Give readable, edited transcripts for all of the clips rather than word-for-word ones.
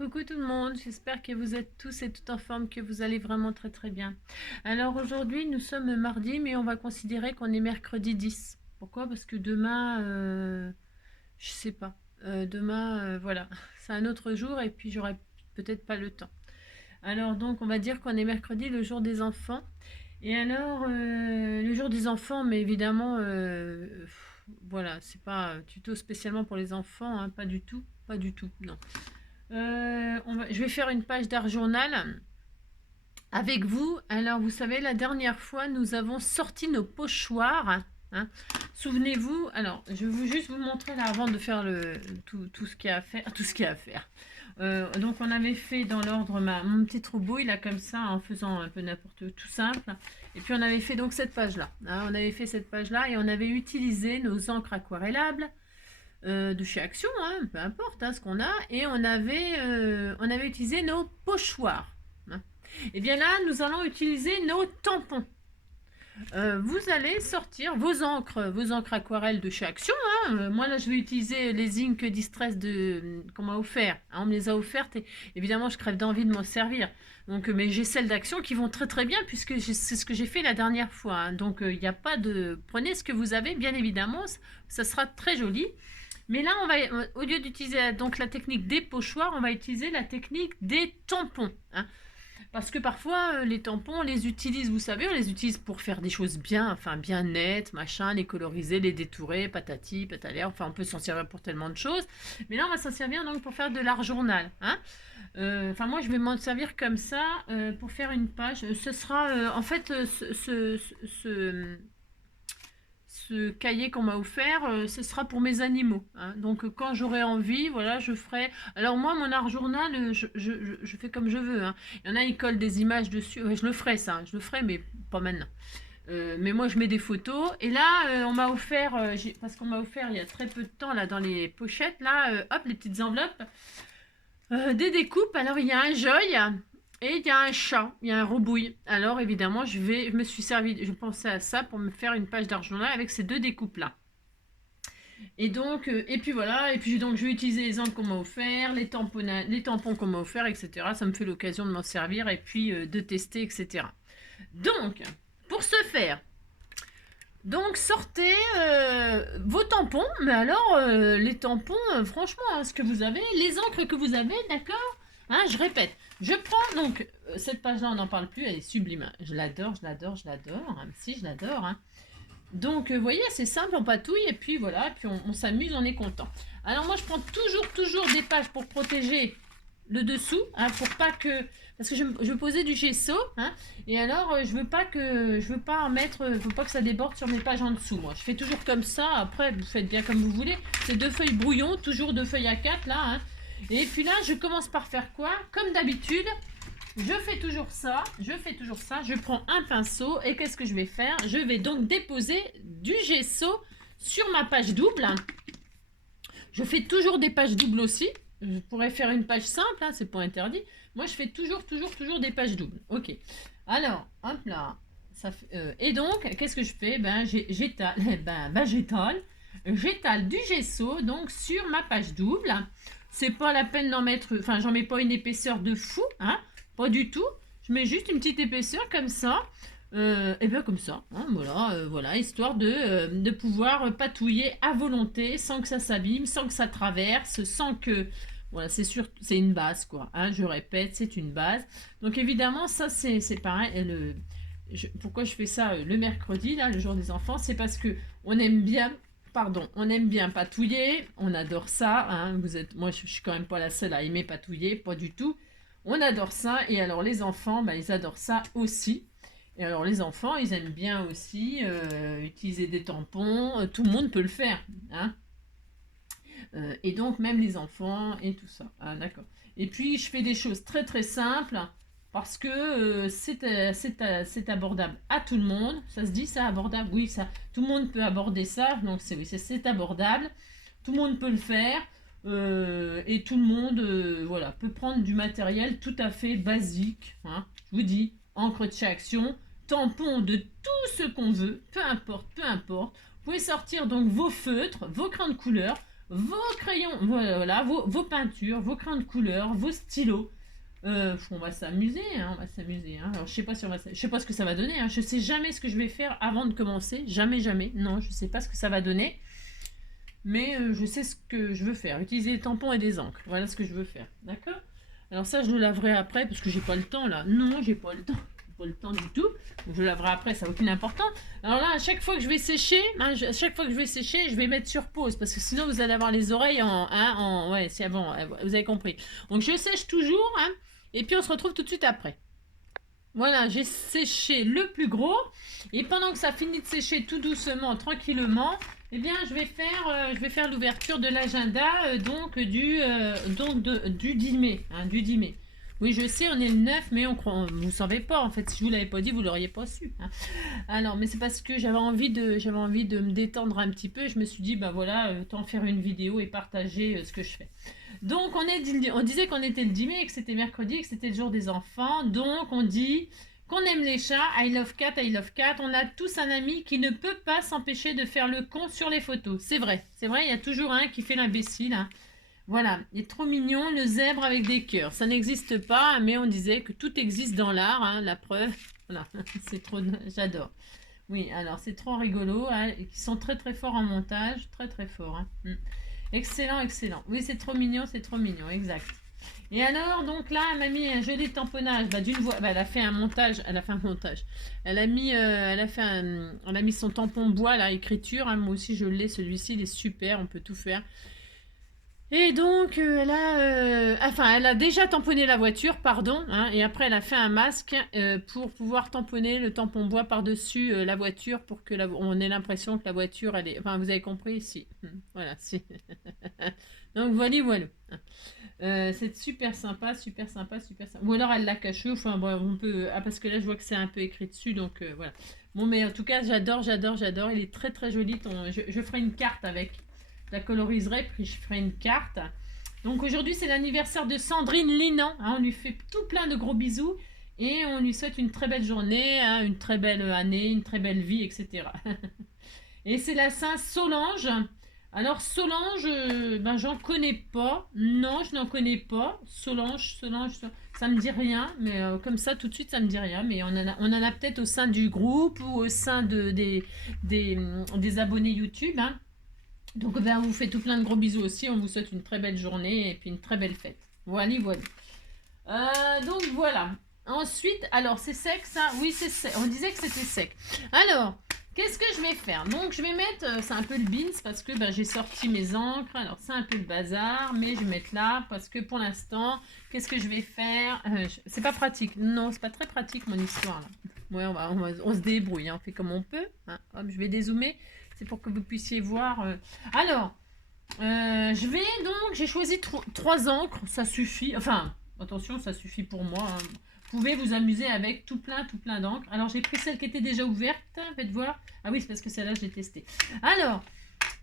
Coucou tout le monde, j'espère que vous êtes tous et toutes en forme, que vous allez vraiment très très bien. Alors aujourd'hui nous sommes mardi mais on va considérer qu'on est mercredi 10. Pourquoi? Parce que demain, je sais pas. Demain, voilà, c'est un autre jour et puis j'aurai peut-être pas le temps. Alors donc on va dire qu'on est mercredi, le jour des enfants. Et alors le jour des enfants, mais évidemment, voilà, c'est pas tuto spécialement pour les enfants, hein, pas du tout, pas du tout, non. Je vais faire une page d'art journal avec vous. Alors, vous savez, la dernière fois, nous avons sorti nos pochoirs. Hein. Souvenez-vous, alors, je vais juste vous montrer là avant de faire tout ce qu'il y a à faire. Tout ce qu'il y a à faire. Donc, on avait fait dans l'ordre mon petit troupeau, là, comme ça, en faisant un peu n'importe tout simple. Et puis, on avait fait donc cette page-là. Hein, on avait fait cette page-là et on avait utilisé nos encres aquarellables de chez Action, hein, peu importe hein, ce qu'on a, et on avait utilisé nos pochoirs. Hein. Et bien là, nous allons utiliser nos tampons. Vous allez sortir vos encres aquarelles de chez Action. Hein. Moi là, je vais utiliser les Ink Distress qu'on m'a offert. Hein, on me les a offertes et évidemment, je crève d'envie de m'en servir. Donc, mais j'ai celles d'Action qui vont très très bien puisque c'est ce que j'ai fait la dernière fois. Hein. Donc, il n'y a pas de. Prenez ce que vous avez, bien évidemment, ça sera très joli. Mais là, au lieu d'utiliser donc la technique des pochoirs, on va utiliser la technique des tampons. Hein. Parce que parfois, les tampons, on les utilise, vous savez, on les utilise pour faire des choses bien, enfin bien nettes, machin, les coloriser, les détourer, patati, patalaire, enfin on peut s'en servir pour tellement de choses. Mais là, on va s'en servir donc pour faire de l'art journal. Hein. Enfin, moi, je vais m'en servir comme ça pour faire une page. Ce sera, en fait, ce cahier qu'on m'a offert, ce sera pour mes animaux. Hein. Donc quand j'aurai envie, voilà, je ferai. Alors moi, mon art journal, je fais comme je veux. Hein. Il y en a, ils collent des images dessus. Ouais, je le ferai ça, je le ferai, mais pas maintenant. Mais moi, je mets des photos. Et là, on m'a offert, parce qu'on m'a offert il y a très peu de temps là dans les pochettes, là, hop, les petites enveloppes, des découpes. Alors il y a un joy. Et il y a un chat, il y a un robouille. Alors évidemment, je me suis servi, je pensais à ça pour me faire une page d'art journal avec ces deux découpes-là. Et donc, et puis voilà, et puis donc je vais utiliser les encres qu'on m'a offert, les tampons qu'on m'a offert, etc. Ça me fait l'occasion de m'en servir et puis de tester, etc. Donc, pour ce faire, donc sortez vos tampons, mais alors les tampons, franchement, hein, ce que vous avez, les encres que vous avez, d'accord. Hein, je répète, je prends donc cette page-là, on n'en parle plus, elle est sublime. Hein. Je l'adore, je l'adore, je l'adore. Hein, si, je l'adore. Hein. Donc, vous voyez, c'est simple, on patouille et puis voilà, et puis on s'amuse, on est content. Alors moi, je prends toujours des pages pour protéger le dessous, hein, pour pas que, parce que je veux poser du gesso, hein, et alors je veux pas en mettre, je veux pas que ça déborde sur mes pages en dessous. Moi, je fais toujours comme ça. Après, vous faites bien comme vous voulez. C'est 2 feuilles brouillon, toujours 2 feuilles A4 là. Hein. Et puis là, je commence par faire quoi? Comme d'habitude, je fais toujours ça. Je prends un pinceau et qu'est-ce que je vais faire? Je vais donc déposer du gesso sur ma page double. Je fais toujours des pages doubles aussi. Je pourrais faire une page simple, hein, c'est pas interdit. Moi, je fais toujours des pages doubles. Ok. Alors, hop là. Et donc, qu'est-ce que je fais? J'étale du gesso donc sur ma page double. C'est pas la peine d'en mettre, enfin, j'en mets pas une épaisseur de fou, hein, pas du tout. Je mets juste une petite épaisseur comme ça. Et bien comme ça, hein, voilà, histoire de pouvoir patouiller à volonté, sans que ça s'abîme, sans que ça traverse, sans que... Voilà, c'est sûr, c'est une base, quoi. Hein, je répète, c'est une base. Donc évidemment, ça, c'est pareil. Pourquoi je fais ça le mercredi, là, le jour des enfants? C'est parce que on aime bien... Pardon, on aime bien patouiller, on adore ça. Hein, moi, je suis quand même pas la seule à aimer patouiller, pas du tout. On adore ça, et alors les enfants, ils adorent ça aussi. Et alors les enfants, ils aiment bien aussi utiliser des tampons. Tout le monde peut le faire. Hein. Et donc même les enfants et tout ça. Ah, d'accord. Et puis je fais des choses très très simples parce que c'est abordable à tout le monde. Ça se dit ça, abordable? Oui, ça. Tout le monde peut aborder ça. Donc c'est abordable. Tout le monde peut le faire. Et tout le monde voilà, peut prendre du matériel tout à fait basique. Hein. Je vous dis, encre de chez Action, tampons de tout ce qu'on veut, peu importe, peu importe. Vous pouvez sortir donc vos feutres, vos crayons de couleur, vos crayons, voilà, vos peintures, vos crayons de couleur, vos stylos. On va s'amuser, hein, on va s'amuser. Hein. Alors, je sais pas si je sais pas ce que ça va donner. Hein. Je sais jamais ce que je vais faire avant de commencer. Jamais, jamais. Non, je sais pas ce que ça va donner. Mais je sais ce que je veux faire. Utiliser des tampons et des encres. Voilà ce que je veux faire. D'accord? Alors ça, je le laverai après parce que j'ai pas le temps là. Non, j'ai pas le temps. J'ai pas le temps du tout. Donc, je le laverai après, ça n'a aucune importance. Alors là, à chaque fois que je vais sécher, hein, à chaque fois que je vais sécher, je vais mettre sur pause parce que sinon vous allez avoir les oreilles ouais, c'est bon, vous avez compris. Donc je sèche toujours, hein, et puis on se retrouve tout de suite après. Voilà, j'ai séché le plus gros. Et pendant que ça finit de sécher tout doucement, tranquillement, eh bien, je vais faire l'ouverture de l'agenda du 10 mai. Hein, du 10 mai. Oui, je sais, on est le 9, mais vous ne savez pas. En fait, si je vous l'avais pas dit, vous l'auriez pas su. Hein. Alors, mais c'est parce que j'avais envie de me détendre un petit peu. Je me suis dit, bah voilà, autant faire une vidéo et partager ce que je fais. Donc, on disait qu'on était le 10 mai, que c'était mercredi, que c'était le jour des enfants. Donc, on dit qu'on aime les chats. I love cat, I love cat. On a tous un ami qui ne peut pas s'empêcher de faire le con sur les photos. C'est vrai, il y a toujours un qui fait l'imbécile. Hein. Voilà, il est trop mignon, le zèbre avec des cœurs. Ça n'existe pas, mais on disait que tout existe dans l'art. Hein, la preuve, voilà, c'est trop, j'adore. Oui, alors c'est trop rigolo. Hein, ils sont très très forts en montage, très très forts. Hein. Excellent, excellent. Oui, c'est trop mignon, exact. Et alors, donc là, elle m'a mis un joli tamponnage d'une voix. Elle a fait un montage. Elle a fait un montage. Elle a mis, elle a mis son tampon bois, là, écriture. Hein, moi aussi, je l'ai. Celui-ci, il est super. On peut tout faire. Et donc, elle a déjà tamponné la voiture, pardon, hein, et après elle a fait un masque pour pouvoir tamponner le tampon bois par-dessus la voiture pour que on ait l'impression que la voiture, elle est... Enfin, vous avez compris, si. Voilà, si. Donc, voilà. C'est super sympa, super sympa, super sympa. Ou alors elle l'a caché, enfin, bon, on peut... Ah, parce que là, je vois que c'est un peu écrit dessus, donc voilà. Bon, mais en tout cas, j'adore. Il est très, très joli. Je ferai une carte avec. Je la coloriserai, puis je ferai une carte. Donc aujourd'hui, c'est l'anniversaire de Sandrine Linan. Hein, on lui fait tout plein de gros bisous et on lui souhaite une très belle journée, hein, une très belle année, une très belle vie, etc. Et c'est la Saint Solange. Alors Solange, ben j'en connais pas. Non, je n'en connais pas. Solange, ça me dit rien. Mais comme ça, tout de suite, ça me dit rien. Mais on en a peut-être au sein du groupe ou au sein des abonnés YouTube. Hein. Donc ben, on vous fait tout plein de gros bisous aussi. On vous souhaite une très belle journée et puis une très belle fête. Voilà. Donc voilà. Ensuite, alors c'est sec ça? Oui, c'est sec. On disait que c'était sec. Alors, qu'est-ce que je vais faire? Donc je vais mettre, c'est un peu le beans parce que ben, j'ai sorti mes encres. Alors c'est un peu le bazar, mais je vais mettre là parce que pour l'instant, qu'est-ce que je vais faire? C'est pas pratique. Non, c'est pas très pratique mon histoire là. Ouais, on se débrouille, hein, on fait comme on peut. Hein. Hop, je vais dézoomer. C'est pour que vous puissiez voir. Alors, j'ai choisi 3 encres, ça suffit. Enfin, attention, ça suffit pour moi. Hein. Vous pouvez vous amuser avec tout plein d'encres. Alors, j'ai pris celle qui était déjà ouverte. Faites voir. Ah oui, c'est parce que celle-là, je l'ai testée. Alors,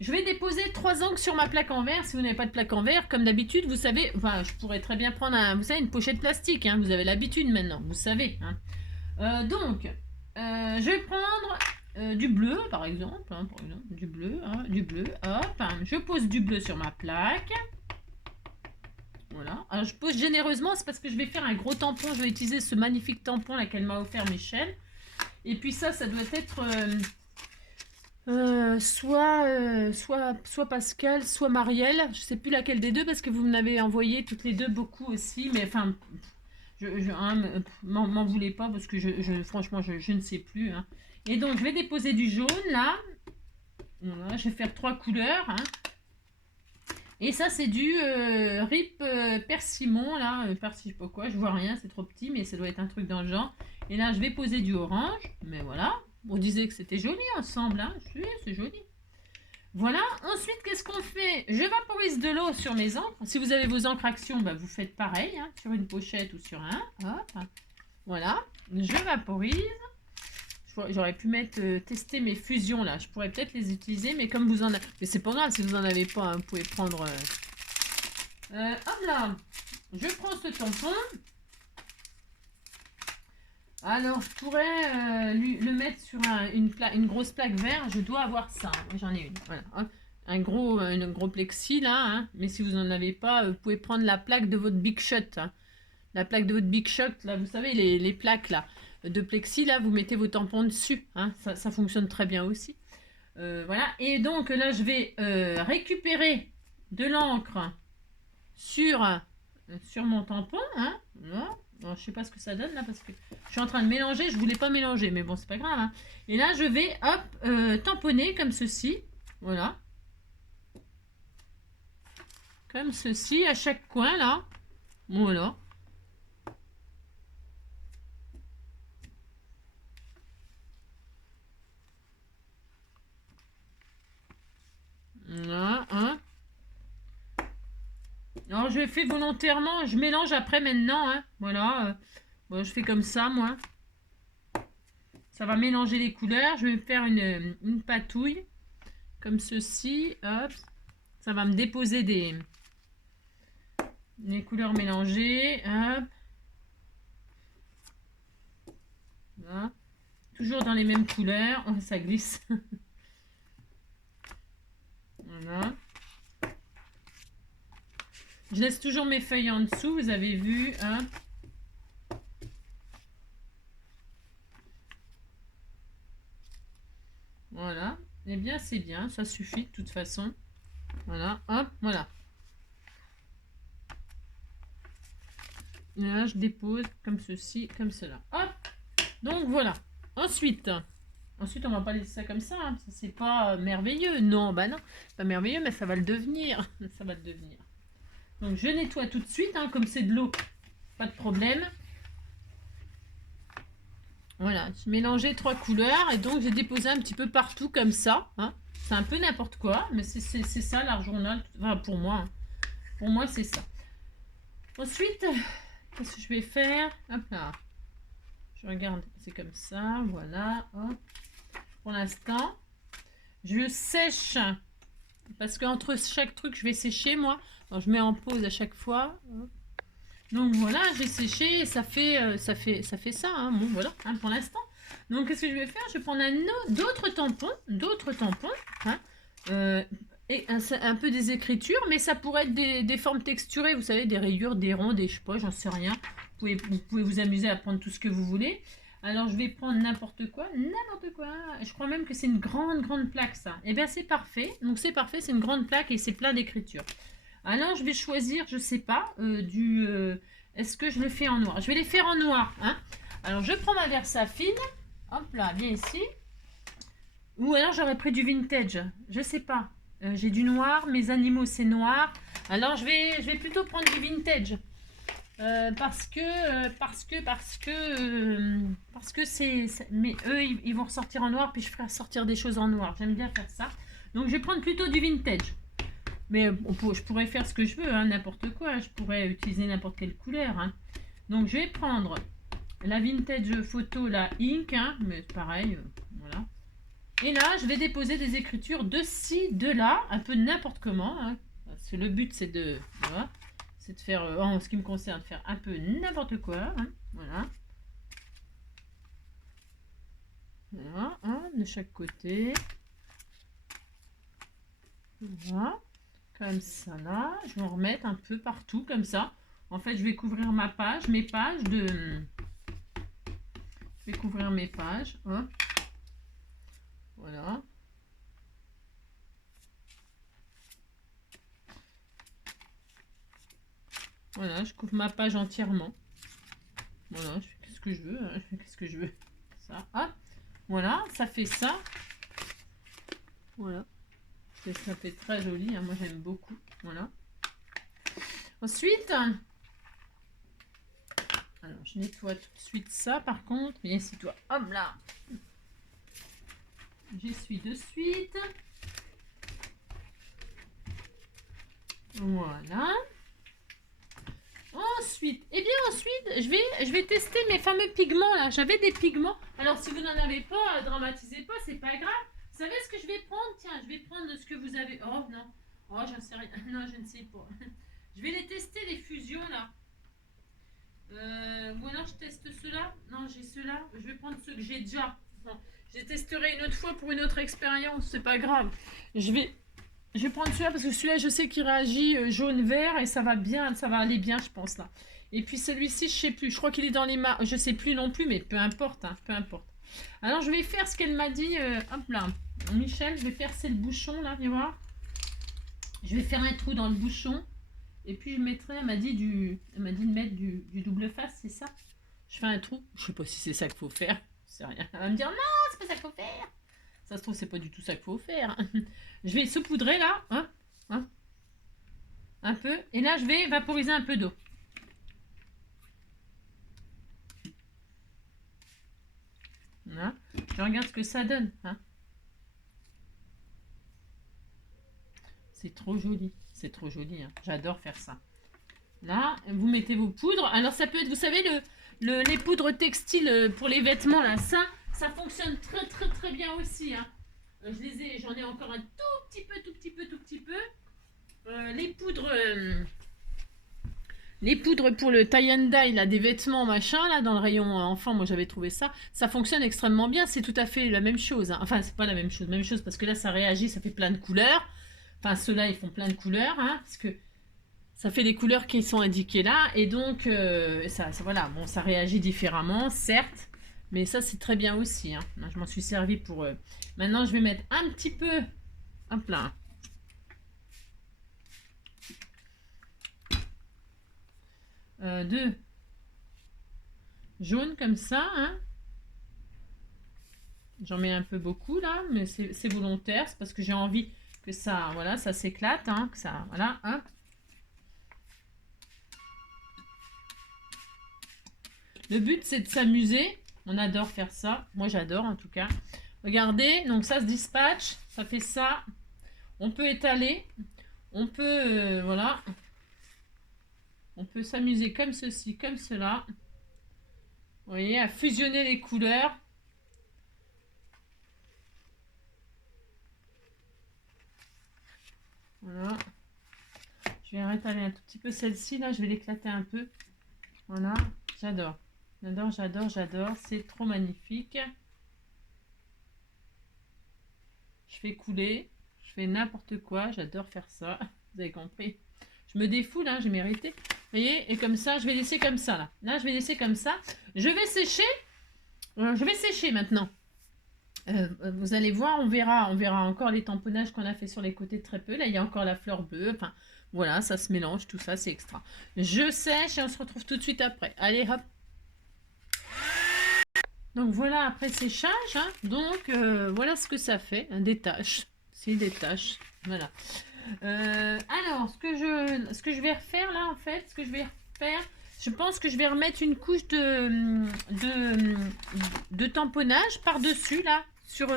je vais déposer 3 encres sur ma plaque en verre. Si vous n'avez pas de plaque en verre, comme d'habitude, vous savez, enfin, je pourrais très bien prendre une pochette plastique. Hein, vous avez l'habitude maintenant, vous savez. Hein. Je vais prendre du bleu, par exemple, du bleu, hop, je pose du bleu sur ma plaque. Voilà. Alors, je pose généreusement, c'est parce que je vais faire un gros tampon. Je vais utiliser ce magnifique tampon là qu'elle m'a offert Michel. Et puis ça doit être soit Pascal, soit Marielle. Je sais plus laquelle des deux parce que vous me l'avez envoyé toutes les deux beaucoup aussi. Mais enfin, m'en voulez pas parce que franchement, je ne sais plus. Hein. Et donc, je vais déposer du jaune, là. Voilà, je vais faire 3 couleurs. Hein. Et ça, c'est du Rip Persimon, là. Je sais pas quoi, je vois rien, c'est trop petit, mais ça doit être un truc dans le genre. Et là, je vais poser du orange. Mais voilà, on disait que c'était joli ensemble. Hein. C'est joli. Voilà. Ensuite, qu'est-ce qu'on fait? Je vaporise de l'eau sur mes encres. Si vous avez vos encres action, bah, vous faites pareil. Hein, sur une pochette ou sur un. Hop. Voilà. Je vaporise. J'aurais pu tester mes fusions là. Je pourrais peut-être les utiliser, mais comme vous en avez... Mais c'est pas grave, si vous en avez pas, hein, vous pouvez prendre... hop là. Je prends ce tampon. Alors, je pourrais le mettre sur une grosse plaque verte. Je dois avoir ça. J'en ai une. Voilà. un gros plexi là, hein. Mais si vous n'en avez pas, vous pouvez prendre la plaque de votre Big Shot, hein. La plaque de votre Big Shot, là, vous savez, les plaques là, de plexi, là, vous mettez vos tampons dessus, hein. Ça fonctionne très bien aussi. Voilà, et donc là, je vais récupérer de l'encre sur mon tampon, hein. Voilà. Bon, je sais pas ce que ça donne là parce que je suis en train de mélanger, je voulais pas mélanger, mais bon, c'est pas grave, hein. Et là, je vais, hop, tamponner comme ceci, voilà. Comme ceci, à chaque coin là, voilà. Voilà, hein. Alors, je fais volontairement, je mélange après maintenant, hein. Voilà, bon, je fais comme ça, moi. Ça va mélanger les couleurs. Je vais me faire une patouille, comme ceci, hop. Ça va me déposer des couleurs mélangées, hop. Voilà. Toujours dans les mêmes couleurs. Oh, ça glisse. Voilà. Je laisse toujours mes feuilles en dessous, vous avez vu, hein. Voilà. Eh bien, c'est bien, ça suffit de toute façon. Voilà, hop, voilà. Et là, je dépose comme ceci, comme cela. Hop. Donc, voilà. Ensuite, on va pas laisser ça comme ça, hein. C'est pas merveilleux. Non, bah non, pas merveilleux, mais ça va le devenir. Ça va le devenir. Donc, je nettoie tout de suite, hein, comme c'est de l'eau, pas de problème. Voilà, j'ai mélangé 3 couleurs et donc j'ai déposé un petit peu partout comme ça, hein. C'est un peu n'importe quoi, mais c'est ça l'art journal, enfin pour moi, hein. Pour moi c'est ça. Ensuite, qu'est-ce que je vais faire? Hop là, je regarde, c'est comme ça, voilà, hop. Pour l'instant, je sèche, parce qu'entre chaque truc je vais sécher moi, alors, je mets en pause à chaque fois, hop. Donc voilà, j'ai séché et ça fait ça, hein. Bon voilà, hein, pour l'instant. Donc qu'est-ce que je vais faire? Je vais prendre d'autres tampons, hein, et un peu des écritures, mais ça pourrait être des formes texturées, vous savez, des rayures, des ronds, des je sais pas, j'en sais rien. Vous pouvez vous amuser à prendre tout ce que vous voulez. Alors je vais prendre n'importe quoi. Je crois même que c'est une grande plaque ça. Et bien c'est parfait. Donc c'est parfait, c'est une grande plaque et c'est plein d'écritures. Alors je vais choisir, je sais pas, est-ce que je le fais en noir? Je vais les faire en noir, hein. Alors je prends ma Versafine. Hop là, viens ici. Ou alors j'aurais pris du vintage. Je sais pas. J'ai du noir, mes animaux c'est noir. Alors je vais plutôt prendre du vintage. Parce que mais eux ils vont ressortir en noir puis je ferai ressortir des choses en noir. J'aime bien faire ça. Donc je vais prendre plutôt du vintage. Mais je pourrais faire ce que je veux, hein, n'importe quoi. Je pourrais utiliser n'importe quelle couleur, hein. Donc je vais prendre la vintage photo, la ink, hein, mais pareil, voilà. Et là, je vais déposer des écritures de ci, de là, un peu n'importe comment, hein. Parce que le but, c'est de, voilà, c'est de faire, en ce qui me concerne, faire un peu n'importe quoi, hein, voilà. Voilà, hein, de chaque côté. Voilà. Comme ça là, je vais en remettre un peu partout comme ça. En fait, je vais couvrir ma page, mes pages de... Je vais couvrir mes pages, hein. Voilà. Voilà, je couvre ma page entièrement. Voilà, je fais ce que je veux, hein. Je fais ce que je veux. Ça, hop. Voilà, ça fait ça. Voilà. Ça fait très joli, hein. Moi j'aime beaucoup. Voilà. Ensuite, alors je nettoie tout de suite ça par contre. Viens ici toi. Hop là. J'essuie de suite. Voilà. Ensuite, je vais tester mes fameux pigments là. J'avais des pigments. Alors si vous n'en avez pas, dramatisez pas, c'est pas grave. Vous savez ce que je vais prendre? Tiens, je vais prendre ce que vous avez. Oh non. Oh, j'en sais rien. Non, je ne sais pas. Je vais les tester, les fusions là. Ou alors je teste ceux-là. Non, j'ai ceux-là. Je vais prendre ceux que j'ai déjà. Bon, je les testerai une autre fois pour une autre expérience. C'est pas grave. Je Je vais prendre celui-là parce que celui-là, je sais qu'il réagit jaune-vert et ça va bien, ça va aller bien, je pense, là. Et puis celui-ci, je sais plus. Je crois qu'il est dans les marques. Je sais plus non plus, mais peu importe, hein, peu importe. Alors, je vais faire ce qu'elle m'a dit. Hop là. Michel, je vais percer le bouchon, là, viens voir. Je vais faire un trou dans le bouchon. Et puis, je mettrai, elle m'a dit de mettre du double face, c'est ça? Je fais un trou. Je sais pas si c'est ça qu'il faut faire. C'est rien. Elle va me dire, non, c'est pas ça qu'il faut faire. Ça se trouve, c'est pas du tout ça qu'il faut faire. Je vais saupoudrer, là. Hein, un peu. Et là, je vais vaporiser un peu d'eau. Voilà. Je regarde ce que ça donne. Hein. C'est trop joli. C'est trop joli. Hein. J'adore faire ça. Là, vous mettez vos poudres. Alors, ça peut être, vous savez, les poudres textiles pour les vêtements, là, ça fonctionne très, très, très bien aussi. Hein. J'en ai encore un tout petit peu. Les poudres pour le tie and dye, là, des vêtements, machin, là, dans le rayon enfant, moi j'avais trouvé ça. Ça fonctionne extrêmement bien, c'est tout à fait la même chose. Hein. Enfin, c'est pas la même chose parce que là, ça réagit, ça fait plein de couleurs. Enfin, ceux-là, ils font plein de couleurs, hein, parce que ça fait les couleurs qui sont indiquées là. Et donc, voilà, bon, ça réagit différemment, certes. Mais ça, c'est très bien aussi. Hein. Je m'en suis servi pour... Maintenant, je vais mettre un petit peu... Hop là. De jaune comme ça. Hein. J'en mets un peu beaucoup là, mais c'est volontaire. C'est parce que j'ai envie que ça, voilà, ça s'éclate. Hein, que ça, voilà. Hein. Le but, c'est de s'amuser. On adore faire ça. Moi, j'adore en tout cas. Regardez, donc ça se dispatche. Ça fait ça. On peut étaler. On peut, voilà. On peut s'amuser comme ceci, comme cela. Vous voyez, à fusionner les couleurs. Voilà. Je vais rétaler un tout petit peu celle-ci. Là, je vais l'éclater un peu. Voilà. J'adore. J'adore. C'est trop magnifique. Je fais couler. Je fais n'importe quoi. J'adore faire ça. Vous avez compris. Je me défoule, hein, j'ai mérité. Vous voyez, et comme ça, je vais laisser comme ça, là. Là, je vais laisser comme ça. Je vais sécher. Je vais sécher maintenant. Vous allez voir, on verra encore les tamponnages qu'on a fait sur les côtés très peu. Là, il y a encore la fleur bleue. Enfin, voilà, ça se mélange, tout ça, c'est extra. Je sèche et on se retrouve tout de suite après. Allez, hop. Donc, voilà, après séchage. Hein, donc, voilà ce que ça fait. Hein, des taches. C'est des taches. Voilà. Alors, ce que je vais refaire là, en fait, je pense que je vais remettre une couche de tamponnage par-dessus, là, sur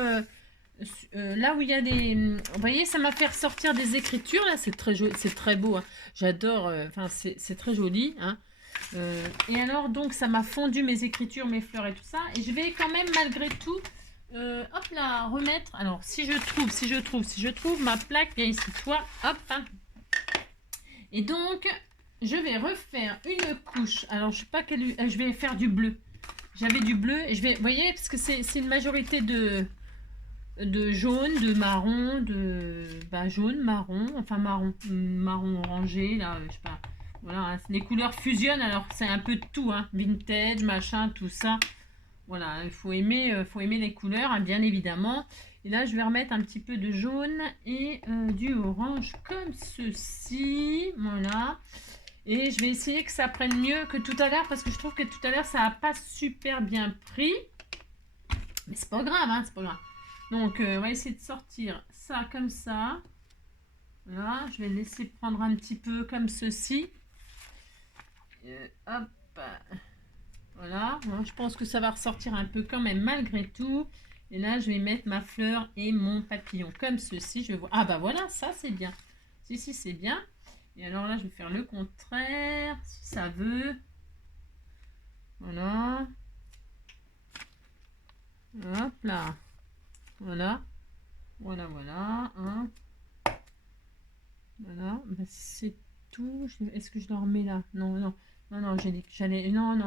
là où il y a des... Vous voyez, ça m'a fait ressortir des écritures, là, c'est très joli, c'est très beau, hein. J'adore, enfin, c'est très joli, hein. Et alors, donc, ça m'a fondu mes écritures, mes fleurs et tout ça, et je vais quand même, malgré tout, hop là, remettre. Alors, si je trouve ma plaque, viens ici, toi, hop. Hein. Et donc, je vais refaire une couche. Alors, je sais pas quelle. Je vais faire du bleu. J'avais du bleu et je vais. Vous voyez, parce que c'est une majorité de jaune, de marron, jaune, marron, enfin marron orangé, là, je sais pas. Voilà, hein, les couleurs fusionnent. Alors, c'est un peu de tout, hein, vintage, machin, tout ça. Voilà, il faut aimer les couleurs, hein, bien évidemment. Et là, je vais remettre un petit peu de jaune et du orange comme ceci. Voilà. Et je vais essayer que ça prenne mieux que tout à l'heure parce que je trouve que tout à l'heure, ça n'a pas super bien pris. Mais c'est pas grave, hein, c'est pas grave. Donc, on va essayer de sortir ça comme ça. Voilà, je vais laisser prendre un petit peu comme ceci. Hop. Voilà, bon, je pense que ça va ressortir un peu quand même malgré tout. Et là, je vais mettre ma fleur et mon papillon comme ceci. Je vais voir. Ah bah voilà, ça c'est bien. Si, c'est bien. Et alors là, je vais faire le contraire, si ça veut. Voilà. Hop là. Voilà. Voilà. Hein. Voilà. Bah, c'est tout. Est-ce que je le remets là? Non. Non, j'allais. Non.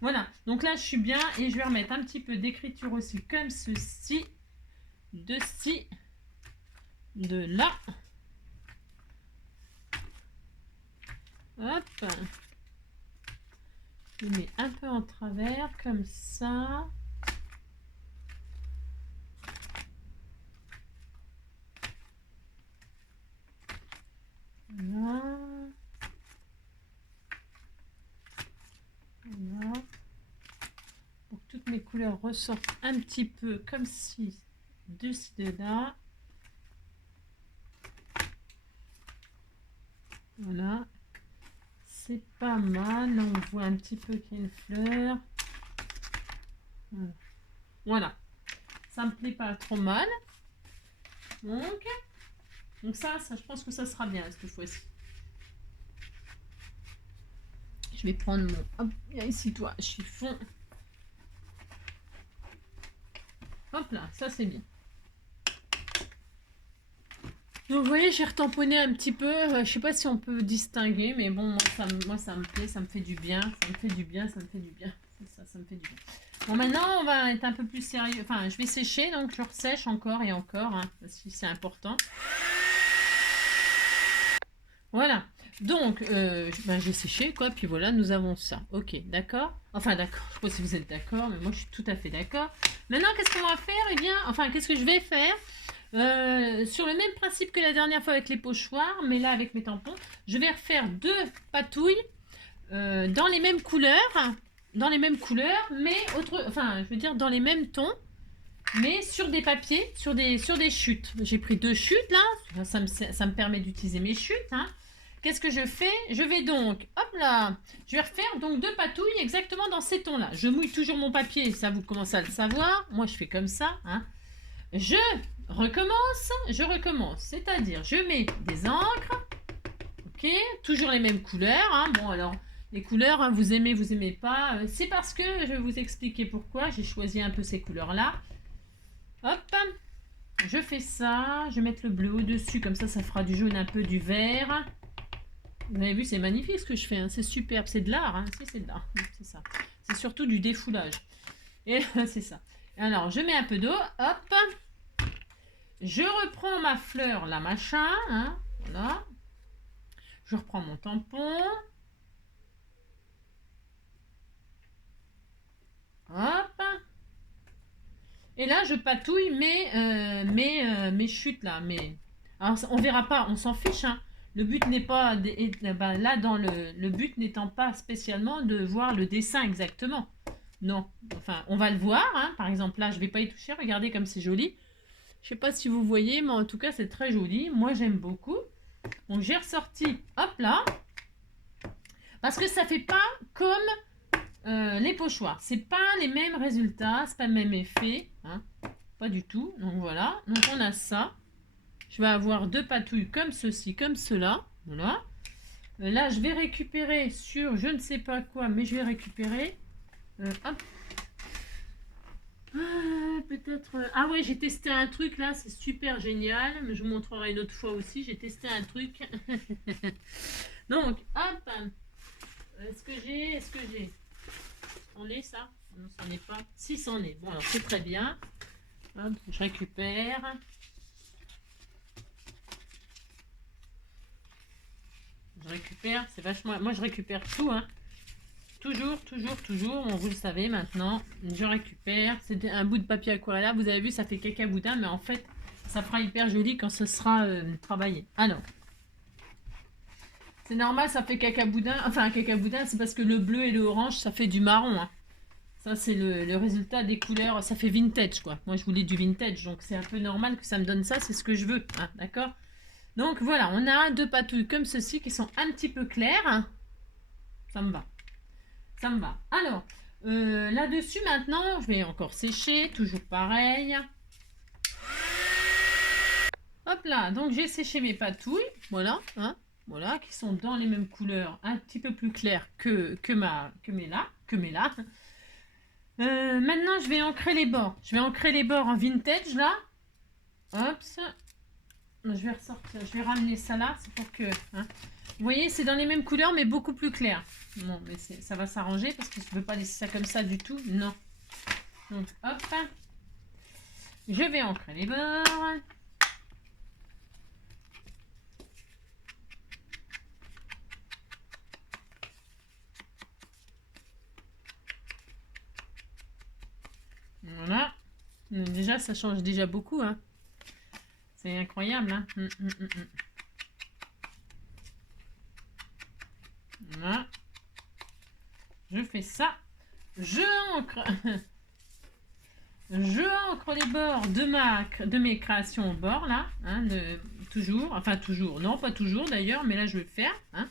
Voilà. Donc là, je suis bien et je vais remettre un petit peu d'écriture aussi comme ceci. de là. Hop. Je mets un peu en travers, comme ça. Voilà. Voilà. Pour que toutes mes couleurs ressortent un petit peu comme si de ci, de là. Voilà. C'est pas mal. Là, on voit un petit peu qu'il y a une fleur. Voilà. Ça me plaît pas trop mal. Donc ça, je pense que ça sera bien cette fois-ci. Je vais prendre mon... Hop, viens ici toi, chiffon. Hop là, ça c'est bien. Donc vous voyez, j'ai retamponné un petit peu. Je sais pas si on peut distinguer, mais bon, moi ça me plaît, ça me fait du bien. Ça me fait du bien, ça me fait du bien. C'est ça, ça me fait du bien. Bon, maintenant, on va être un peu plus sérieux. Enfin, je vais sécher, donc je ressèche encore et encore, hein, si c'est important. Voilà. Donc, j'ai séché, quoi. Puis voilà, nous avons ça. Ok, d'accord. Enfin, d'accord. Je sais pas si vous êtes d'accord, mais moi, je suis tout à fait d'accord. Maintenant, qu'est-ce qu'on va faire? Eh bien, enfin, qu'est-ce que je vais faire? Sur le même principe que la dernière fois avec les pochoirs, mais là, avec mes tampons, je vais refaire 2 patouilles dans les mêmes couleurs. Dans les mêmes couleurs, mais je veux dire dans les mêmes tons, mais sur des papiers, sur des chutes. J'ai pris 2 chutes là, ça me permet d'utiliser mes chutes. Hein. Qu'est-ce que je fais? Je vais donc, hop là, je vais refaire donc 2 patouilles exactement dans ces tons-là. Je mouille toujours mon papier, ça vous commencez à le savoir. Moi je fais comme ça. Hein. Je recommence, c'est-à-dire je mets des encres, ok, toujours les mêmes couleurs. Hein. Bon alors. Les couleurs, hein, vous aimez, vous aimez pas. C'est parce que je vais vous expliquer pourquoi j'ai choisi un peu ces couleurs-là. Hop, je fais ça. Je vais mettre le bleu au-dessus, comme ça fera du jaune, un peu du vert. Vous avez vu, c'est magnifique ce que je fais. Hein. C'est superbe, c'est de l'art. Hein. Si, c'est de l'art, c'est ça. C'est surtout du défoulage. Et c'est ça. Alors, je mets un peu d'eau. Hop. Je reprends ma fleur, là, machin. Hein. Voilà. Je reprends mon tampon. Hop. Et là, je patouille mes chutes là. Alors, on verra pas, on s'en fiche. Hein. Le but n'est pas... là, dans le but n'étant pas spécialement de voir le dessin exactement. Non. Enfin, on va le voir. Hein. Par exemple, là, je vais pas y toucher. Regardez comme c'est joli. Je sais pas si vous voyez, mais en tout cas, c'est très joli. Moi, j'aime beaucoup. Donc, j'ai ressorti, hop là. Parce que ça fait pas comme... les pochoirs, c'est pas les mêmes résultats, c'est pas le même effet, hein, pas du tout. Donc voilà, donc on a ça. Je vais avoir 2 patouilles comme ceci, comme cela. Voilà. Là, je vais récupérer sur je ne sais pas quoi, mais je vais récupérer. Hop. Peut-être. Ah ouais, j'ai testé un truc là, c'est super génial. Mais je vous montrerai une autre fois aussi. J'ai testé un truc. Donc, hop. Est-ce que j'ai on est ça? Non, c'en est pas. Si, c'en est. Bon, alors c'est très bien. Hop, je récupère. C'est vachement... Moi, je récupère tout, hein. Toujours. Bon, vous le savez maintenant. Je récupère. C'est un bout de papier aquarelle. Vous avez vu, ça fait caca boudin, mais en fait, ça fera hyper joli quand ce sera travaillé. Alors. C'est normal, ça fait caca boudin. Enfin, un caca boudin, c'est parce que le bleu et le orange, ça fait du marron. Hein. Ça, c'est le résultat des couleurs. Ça fait vintage, quoi. Moi, je voulais du vintage, donc c'est un peu normal que ça me donne ça. C'est ce que je veux, hein, d'accord? Donc, voilà, on a 2 patouilles comme ceci qui sont un petit peu claires. Ça me va. Ça me va. Alors, là-dessus, maintenant, je vais encore sécher. Toujours pareil. Hop là, donc j'ai séché mes patouilles. Voilà, hein. Voilà, qui sont dans les mêmes couleurs, un petit peu plus claires que mes là. Maintenant, je vais ancrer les bords. Je vais ancrer les bords en vintage, là. Hop. Je vais ressortir, je vais ramener ça là. C'est pour que... Hein. Vous voyez, c'est dans les mêmes couleurs, mais beaucoup plus clair. Bon, mais ça va s'arranger parce que je ne veux pas laisser ça comme ça du tout. Non. Donc, hop. Je vais ancrer les bords. Déjà, ça change déjà beaucoup, hein. C'est incroyable, hein. Voilà. Je fais ça. Je ancre. Je ancre les bords de mes créations au bord, là. Hein, toujours. Enfin, toujours. Non, pas toujours, d'ailleurs. Mais là, je vais le faire. Hein.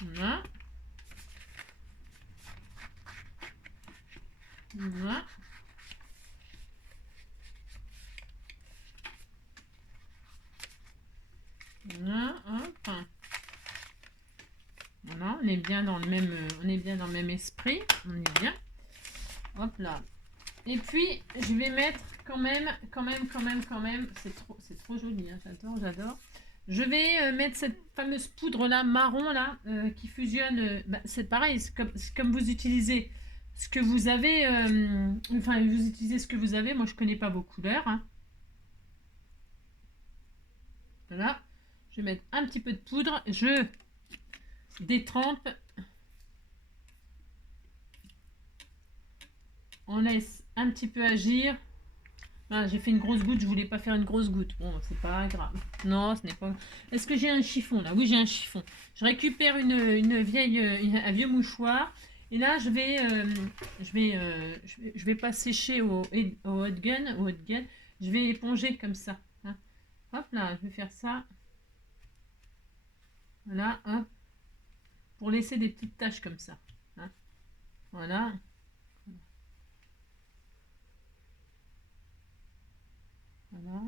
Voilà. Voilà. Voilà, hop. Voilà, on est bien dans le même esprit. On est bien. Hop là. Et puis, je vais mettre quand même. C'est trop joli, hein, j'adore. Je vais mettre cette fameuse poudre là, marron là, qui fusionne. Bah, c'est pareil, c'est comme vous utilisez ce que vous avez. Enfin, vous utilisez ce que vous avez. Moi, je connais pas vos couleurs. Hein. Voilà. Je vais mettre un petit peu de poudre. Je détrempe. On laisse un petit peu agir. Ah, j'ai fait une grosse goutte, je voulais pas faire une grosse goutte. Bon, c'est pas grave. Non, ce n'est pas... Est-ce que j'ai un chiffon là? Oui, j'ai un chiffon. Je récupère un vieux mouchoir. Et là, je vais pas sécher au hot gun. Je vais éponger comme ça. Hein. Hop là, je vais faire ça. Voilà, hop. Pour laisser des petites taches comme ça. Hein. Voilà. Voilà.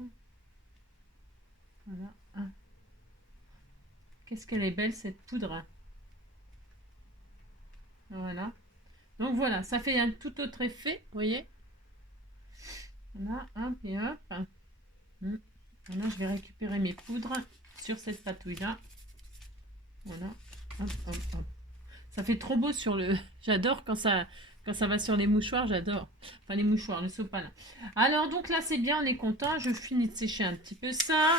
Voilà. Ah. Qu'est-ce qu'elle est belle cette poudre. Voilà. Donc voilà, ça fait un tout autre effet, vous voyez. Voilà, hop et hop. Voilà, je vais récupérer mes poudres sur cette patouille-là. Voilà. Hop, hop, hop. Ça fait trop beau sur le... J'adore quand ça va sur les mouchoirs, j'adore. Enfin, les mouchoirs, le sopalin. Alors, donc là, c'est bien, on est content. Je finis de sécher un petit peu ça.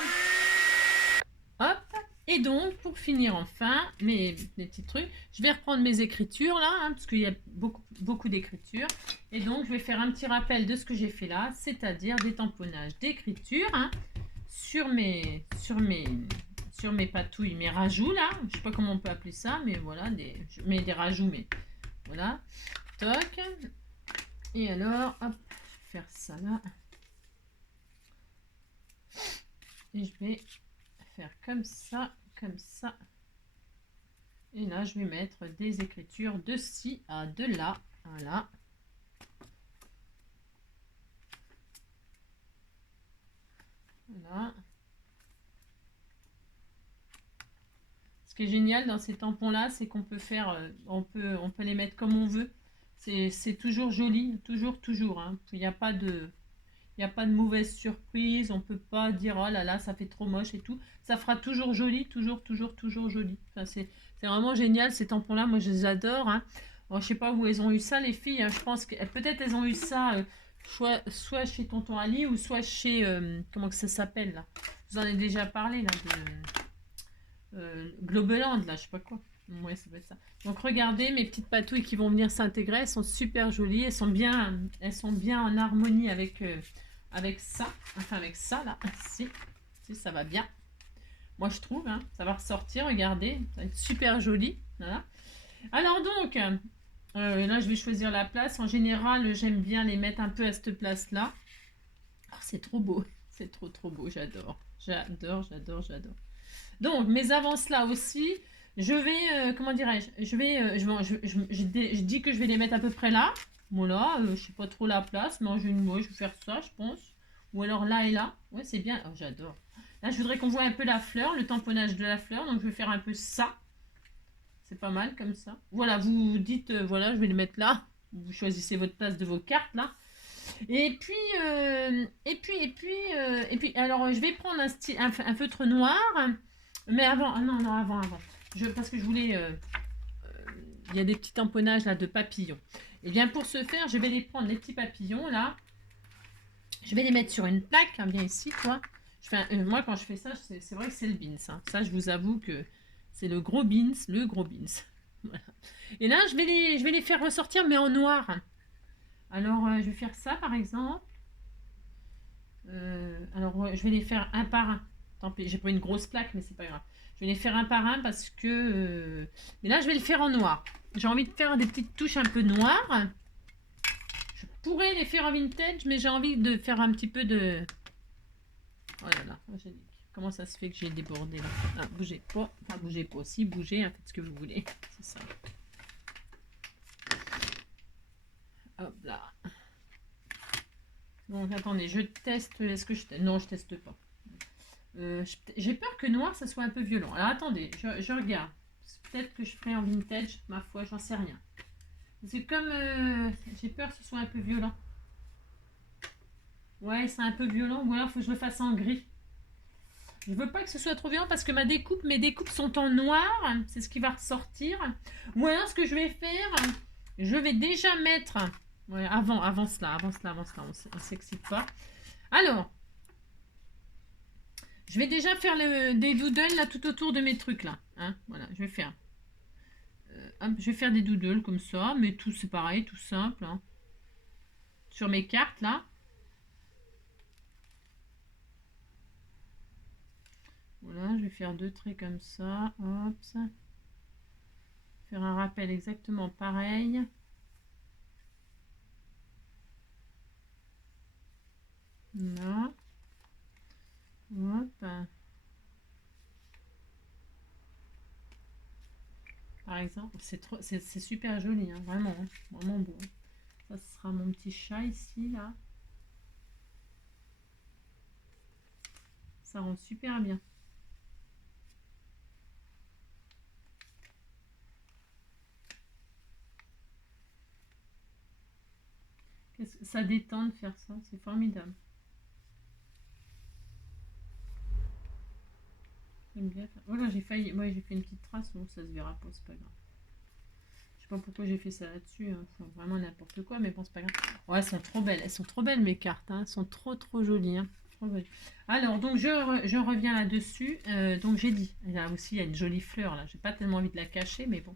Hop. Et donc, pour finir enfin, mes petits trucs, je vais reprendre mes écritures là, hein, parce qu'il y a beaucoup d'écritures. Et donc, je vais faire un petit rappel de ce que j'ai fait là, c'est-à-dire des tamponnages d'écriture hein, sur mes patouilles, mes rajouts là. Je sais pas comment on peut appeler ça, mais voilà, je mets des rajouts, mais voilà. Toc. Et alors, hop, je vais faire ça là. Et je vais faire comme ça. Et là, je vais mettre des écritures de ci à de là. Voilà. Voilà. Ce qui est génial dans ces tampons-là, c'est qu'on peut faire, on peut les mettre comme on veut. C'est toujours joli, toujours. Hein. Il n'y a pas de... Il n'y a pas de mauvaise surprise, on peut pas dire oh là là ça fait trop moche et tout. Ça fera toujours joli, toujours joli. Enfin, c'est vraiment génial ces tampons là, moi je les adore. Hein. Bon, je sais pas où elles ont eu ça les filles, hein. Je pense que peut-être elles ont eu ça soit chez Tonton Ali ou soit chez comment que ça s'appelle là. Je vous en ai déjà parlé là de Globeland là, je sais pas quoi. Ouais, ça va être ça. Donc regardez mes petites patouilles qui vont venir s'intégrer, elles sont super jolies, elles sont bien en harmonie avec ça, enfin avec ça là, si ça va bien. Moi je trouve, hein, ça va ressortir, regardez, ça va être super joli. Voilà. Alors donc, là je vais choisir la place. En général, j'aime bien les mettre un peu à cette place là. Oh, c'est trop beau, c'est trop beau, j'adore. Donc mes avances là aussi. Je vais, comment dirais-je, je dis que je vais les mettre à peu près là. Voilà, je sais pas trop la place, mais je vais faire ça, je pense. Ou alors là et là. Ouais, c'est bien. Oh, j'adore. Là, je voudrais qu'on voit un peu la fleur, le tamponnage de la fleur. Donc, je vais faire un peu ça. C'est pas mal comme ça. Voilà, vous dites, voilà, je vais le mettre là. Vous choisissez votre place de vos cartes là. Et puis, alors, je vais prendre un feutre noir. Mais avant, non, avant. Parce que je voulais... il y a des petits tamponnages là de papillons. Et bien pour ce faire, je vais les prendre, les petits papillons là. Je vais les mettre sur une plaque, hein, bien ici, quoi. Moi, quand je fais ça, c'est vrai que c'est le beans. Hein. Ça, je vous avoue que c'est le gros beans. Voilà. Et là, je vais les faire ressortir, mais en noir. Alors, je vais faire ça, par exemple. Je vais les faire un par un. Tant pis, j'ai pas une grosse plaque, mais c'est pas grave. Je vais les faire un par un parce que... Mais là, je vais le faire en noir. J'ai envie de faire des petites touches un peu noires. Je pourrais les faire en vintage, mais j'ai envie de faire un petit peu de... Oh là là, comment ça se fait que j'ai débordé là? Ah, bougez pas. Enfin, bougez pas aussi, bougez, hein, faites ce que vous voulez. C'est ça. Hop là. Donc, attendez, je teste. Est-ce que je... Non, je teste pas. J'ai peur que noir, ça soit un peu violent. Alors, attendez, je regarde. Peut-être que je ferai en vintage, ma foi, j'en sais rien. Parce que comme j'ai peur que ce soit un peu violent. Ouais, c'est un peu violent. Ou alors, il faut que je le fasse en gris. Je veux pas que ce soit trop violent parce que mes découpes sont en noir. C'est ce qui va ressortir. Ou alors, ce que je vais faire, je vais déjà mettre... Ouais, avant cela, on ne s'excite pas. Alors, je vais déjà faire des doodles là tout autour de mes trucs là. Hein, voilà, je vais faire. Je vais faire des doodles comme ça, mais tout c'est pareil, tout simple. Hein. Sur mes cartes là. Voilà, je vais faire 2 traits comme ça. Hop, ça. Faire un rappel exactement pareil. Là. Hop. Par exemple, c'est super joli, hein, vraiment, hein, vraiment beau. Ça, ce sera mon petit chat ici, là. Ça rend super bien. Ça détend de faire ça, c'est formidable. J'aime bien faire. Oh là, j'ai failli. Moi, j'ai fait une petite trace, bon, ça se verra pas, c'est pas grave. Je sais pas pourquoi j'ai fait ça là-dessus, hein. Enfin, vraiment n'importe quoi, mais bon, c'est pas grave. Ouais, elles sont trop belles mes cartes, hein. Elles sont trop jolies, hein. Trop jolies. Alors, donc je reviens là-dessus. Donc j'ai dit, là aussi, il y a une jolie fleur là. J'ai pas tellement envie de la cacher, mais bon.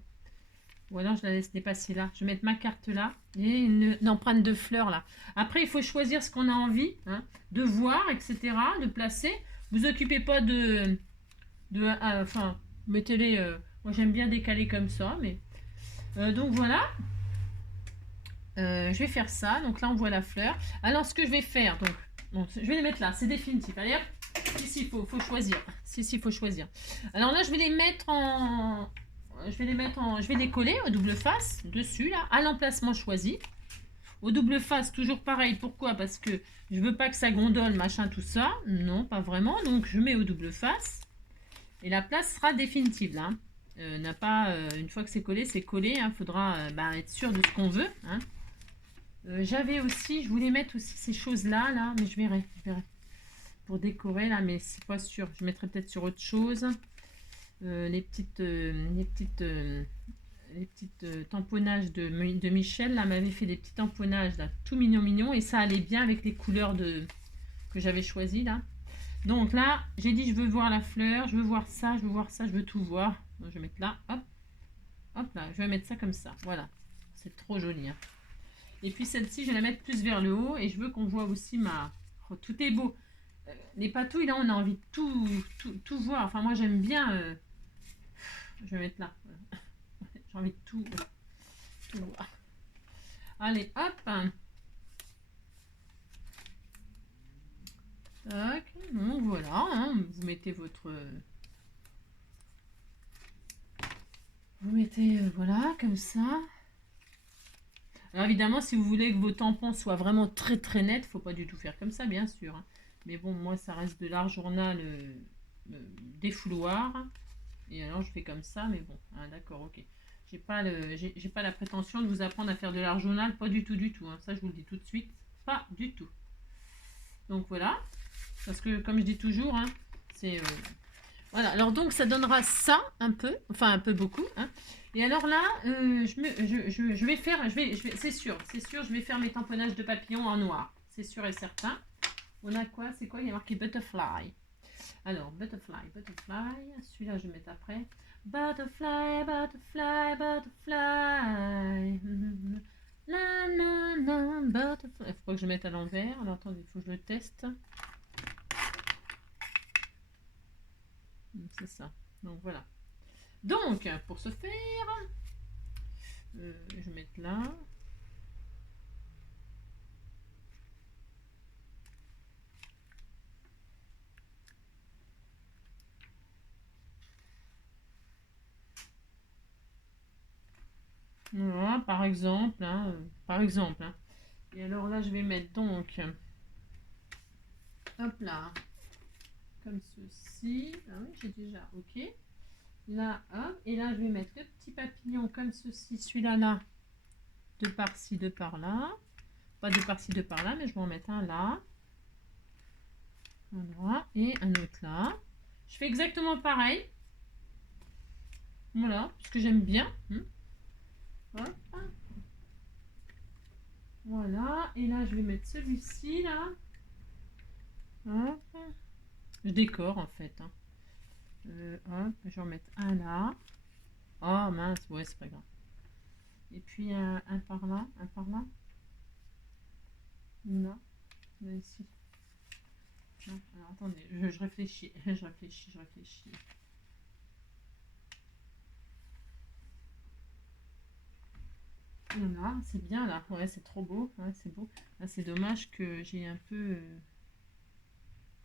Ou alors je la laisse dépasser là. Je vais mettre ma carte là et une empreinte de fleurs là. Après, il faut choisir ce qu'on a envie, hein, de voir, etc., de placer. Vous occupez pas enfin, mettez-les. Moi, j'aime bien décaler comme ça, mais donc voilà. Je vais faire ça. Donc là, on voit la fleur. Alors, ce que je vais faire, donc, bon, je vais les mettre là. C'est définitif. Allez, hop. Ici, il faut choisir. Il faut choisir. Alors là, je vais les mettre en, je vais les coller au double face dessus là, à l'emplacement choisi. Au double face, toujours pareil. Pourquoi? Parce que je veux pas que ça gondole, machin, tout ça. Non, pas vraiment. Donc je mets au double face. Et la place sera définitive là. N'a pas, une fois que c'est collé, c'est collé. Il faudra être sûr de ce qu'on veut. Hein. J'avais aussi, je voulais mettre aussi ces choses-là, là, mais je verrai. Pour décorer là, mais c'est pas sûr. Je mettrai peut-être sur autre chose. Les petites tamponnages de Michel là m'avait fait des petits tamponnages là tout mignon et ça allait bien avec les couleurs que j'avais choisi là. Donc là j'ai dit je veux voir la fleur, je veux voir ça, je veux tout voir. Donc, je vais mettre là, hop là, je vais mettre ça comme ça, voilà, c'est trop joli, hein. Et puis celle-ci je vais la mettre plus vers le haut et je veux qu'on voit aussi oh, tout est beau. Les patouilles là on a envie de tout voir, enfin moi j'aime bien. Je vais mettre là. J'ai envie de tout voir. Allez, hop. Tac. Donc voilà, hein, vous mettez votre... Vous mettez, voilà, comme ça. Alors évidemment, si vous voulez que vos tampons soient vraiment très nets, faut pas du tout faire comme ça, bien sûr. Hein. Mais bon, moi, ça reste de l'art journal défouloir. Et alors, je fais comme ça, mais bon, hein, d'accord, ok. J'ai pas la prétention de vous apprendre à faire de l'art journal, pas du tout, hein. Ça, je vous le dis tout de suite, pas du tout. Donc voilà, parce que comme je dis toujours, hein, c'est voilà. Alors donc ça donnera ça un peu, enfin un peu beaucoup. Hein. Et alors là, je vais faire, c'est sûr, je vais faire mes tamponnages de papillons en noir, c'est sûr et certain. On a quoi? C'est quoi? Il y a marqué butterfly. Alors butterfly. Celui-là je vais mettre après. Butterfly, butterfly, butterfly. La, la, la, butterfly. Il faut pas que je mette à l'envers. Alors attendez, il faut que je le teste. C'est ça. Donc voilà. Donc, pour ce faire, je vais mettre là. Voilà, par exemple. Par exemple. Et alors là, je vais mettre donc, hop là, comme ceci. Ah oui, j'ai déjà, ok. Là, hop. Et là, je vais mettre le petit papillon comme ceci. Celui-là, là, de par-ci, de par-là. Pas de par-ci, de par-là, mais je vais en mettre un là. Voilà. Et un autre là. Je fais exactement pareil. Voilà, parce que j'aime bien. Hop. Voilà. Et là, je vais mettre celui-ci, là. Hop. Je décore, en fait. Hop, je vais en mettre un là. Oh, mince. Ouais, c'est pas grave. Et puis, un par là. Un par là. Non. Là, ici. Non. Alors, attendez. Je réfléchis. Je réfléchis. Voilà, c'est bien là. Ouais, c'est trop beau. Ouais, c'est beau. Là, c'est dommage que j'ai un peu.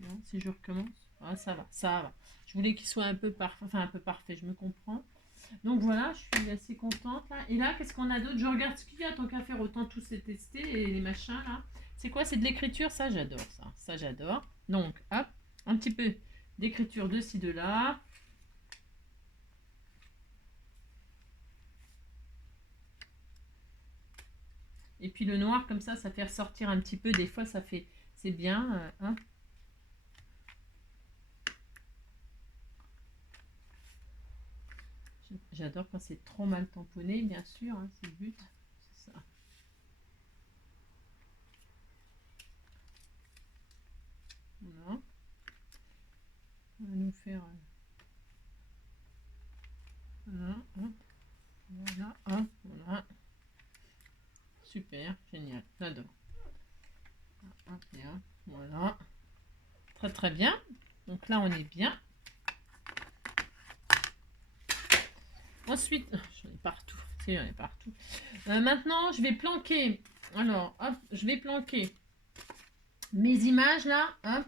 Non, si je recommence. Ah, ça va, ça va. Je voulais qu'il soit un peu parfait. Enfin, un peu parfait, je me comprends. Donc voilà, je suis assez contente là. Et là, qu'est-ce qu'on a d'autre? Je regarde ce qu'il y a, tant qu'à faire, autant tout c'est testé et les machins là. C'est quoi? C'est de l'écriture? Ça, j'adore ça. Ça, j'adore. Donc, hop, un petit peu d'écriture de ci, de là. Et puis le noir, comme ça fait ressortir un petit peu. Des fois, ça fait. C'est bien. Hein. J'adore quand c'est trop mal tamponné, bien sûr. Hein, c'est le but. C'est ça. Voilà. On va nous faire. Voilà. Hop. Voilà. Hop. Voilà. Super. Génial. J'adore. Hop, et hop. Voilà. Très très bien. Donc là, on est bien. Ensuite, j'en ai partout. Si, j'en ai partout. Maintenant, je vais planquer. Alors, hop, je vais planquer mes images là. Hop.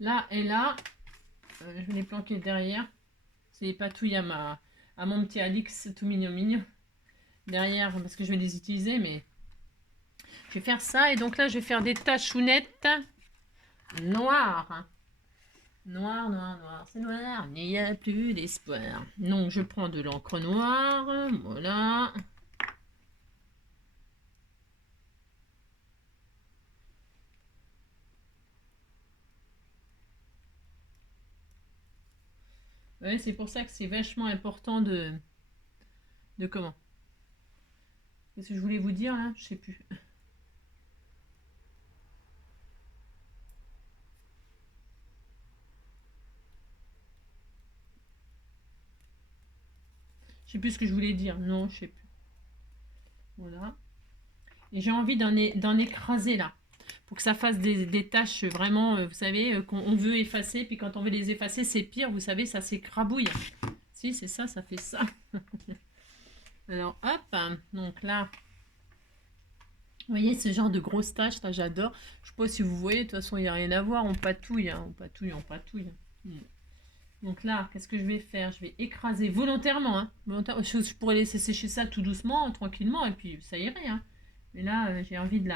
Là et là. Je vais les planquer derrière. C'est les patouilles à mon petit Alix tout mignon mignon. Derrière, parce que je vais les utiliser, mais je vais faire ça. Et donc là, je vais faire des tachounettes noires. Noir, noir, noir, c'est noir, il n'y a plus d'espoir. Donc je prends de l'encre noire, voilà. Ouais, c'est pour ça que c'est vachement important de comment? Qu'est-ce que je voulais vous dire là? Je sais plus. Je sais plus ce que je voulais dire. Non, je sais plus. Voilà. Et j'ai envie d'en écraser là. Pour que ça fasse des taches vraiment, vous savez, qu'on veut effacer. Puis quand on veut les effacer, c'est pire. Vous savez, ça s'écrabouille. Si, c'est ça, ça fait ça. Alors, hop. Donc là, vous voyez ce genre de grosses taches, là j'adore. Je sais pas si vous voyez, de toute façon il n'y a rien à voir, on patouille, hein, on patouille, on patouille. Donc là, qu'est-ce que je vais faire? Je vais écraser volontairement. Hein, je pourrais laisser sécher ça tout doucement, tranquillement, et puis ça irait. Hein. Mais là, j'ai envie de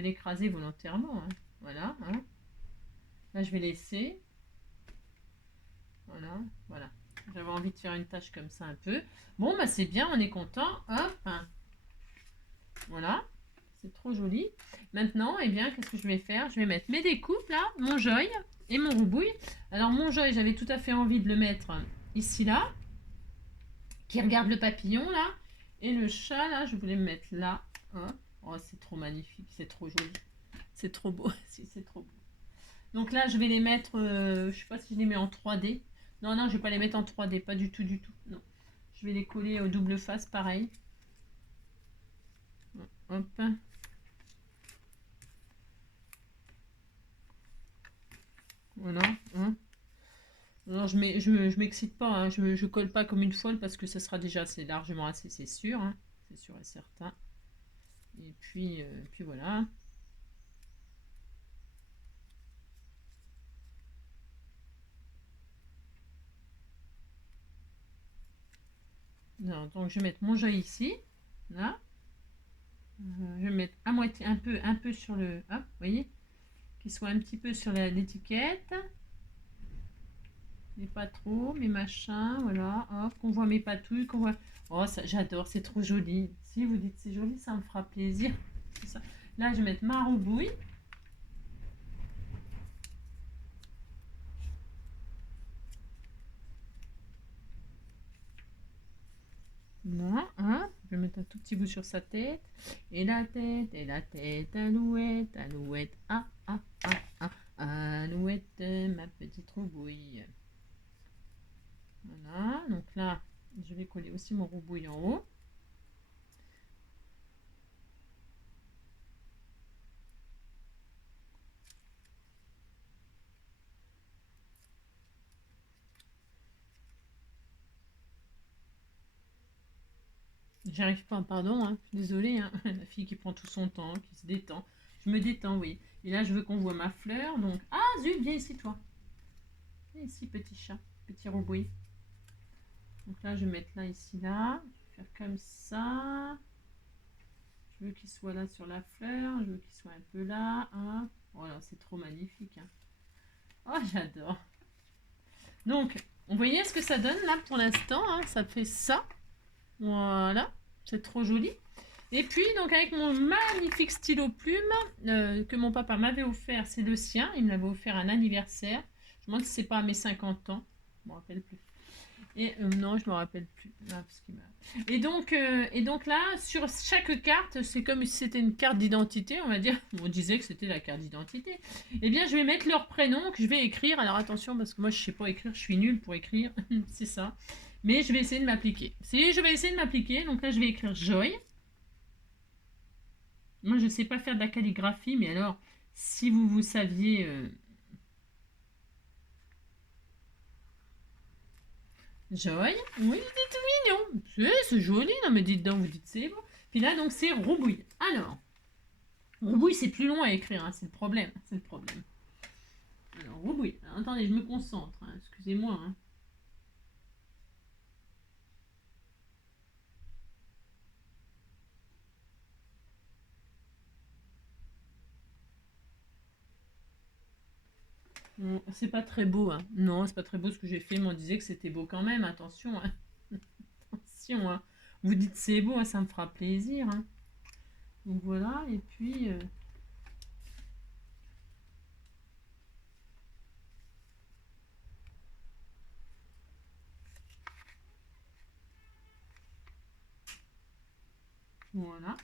l'écraser volontairement. Hein. Voilà. Hein. Là, je vais laisser. Voilà, voilà. J'avais envie de faire une tâche comme ça un peu. Bon, bah c'est bien, on est content. Hop. Hein. Voilà. C'est trop joli. Maintenant, eh bien, qu'est-ce que je vais faire? Je vais mettre mes découpes là, mon joy et mon roubouille. Alors mon joy, j'avais tout à fait envie de le mettre ici là, qui regarde le papillon là, et le chat là, je voulais me mettre là. Hein. Oh, c'est trop magnifique, c'est trop joli, c'est trop beau, c'est trop beau. Donc là, je vais les mettre, je sais pas si je les mets en 3D. Non, non, je vais pas les mettre en 3D, pas du tout, du tout. Non. Je vais les coller au double face, pareil. Hop. Voilà. Hein. Non, je m'excite pas, hein. Je colle pas comme une folle parce que ça sera déjà assez largement assez, c'est sûr. Hein. C'est sûr et certain. Et puis voilà. Non, donc je vais mettre mon jeu ici. Là. Je vais mettre à moitié, un peu sur le. Hop, vous voyez? Qu'il soit un petit peu sur l'étiquette. Mais pas trop, mes machins, voilà. Hop, qu'on voit mes patouilles, qu'on voit. Oh, ça, j'adore, c'est trop joli. Si vous dites c'est joli, ça me fera plaisir. C'est ça. Là, je vais mettre ma roubouille. Là, hein, je vais mettre un tout petit bout sur sa tête. Et la tête, alouette, alouette, ah, ah, ah, ah, alouette, ma petite roubouille. Voilà, donc là, je vais coller aussi mon roubouille en haut. J'arrive pas, pardon, hein, je suis désolée, hein, la fille qui prend tout son temps, qui se détend. Je me détends, oui. Et là, je veux qu'on voit ma fleur, donc... Ah, zut, viens ici, toi. Viens ici, petit chat, petit roubouille. Donc là, je vais mettre là, ici, là. Je vais faire comme ça. Je veux qu'il soit là sur la fleur. Je veux qu'il soit un peu là. Hein. Voilà, c'est trop magnifique. Hein. Oh, j'adore. Donc, vous voyez ce que ça donne là pour l'instant. Hein, ça fait ça. Voilà. C'est trop joli. Et puis, donc, avec mon magnifique stylo plume que mon papa m'avait offert, c'est le sien. Il me l'avait offert à un anniversaire. Je me demande si c'est pas à mes 50 ans. Je ne me rappelle plus. Et non, je me rappelle plus. Ah, parce qu'il et donc là, sur chaque carte, c'est comme si c'était une carte d'identité, on va dire. On disait que c'était la carte d'identité. Eh bien, je vais mettre leur prénom que je vais écrire. Alors attention, parce que moi, je sais pas écrire, je suis nulle pour écrire. C'est ça. Mais je vais essayer de m'appliquer. Si, je vais essayer de m'appliquer. Donc là, je vais écrire Joy. Moi, je sais pas faire de la calligraphie, mais alors, si vous saviez... Joy, oui, c'est tout mignon. C'est joli, non mais dites donc, vous dites c'est bon. Puis là, donc, c'est Roubouille. Alors, Roubouille, c'est plus long à écrire, hein, c'est le problème. C'est le problème. Alors, Roubouille. Alors, attendez, je me concentre, hein, excusez-moi. Hein. C'est pas très beau, hein. Non, c'est pas très beau ce que j'ai fait, mais on disait que c'était beau quand même, attention. Hein. Attention, hein. Vous dites c'est beau, hein, ça me fera plaisir. Hein. Donc voilà, et puis... voilà.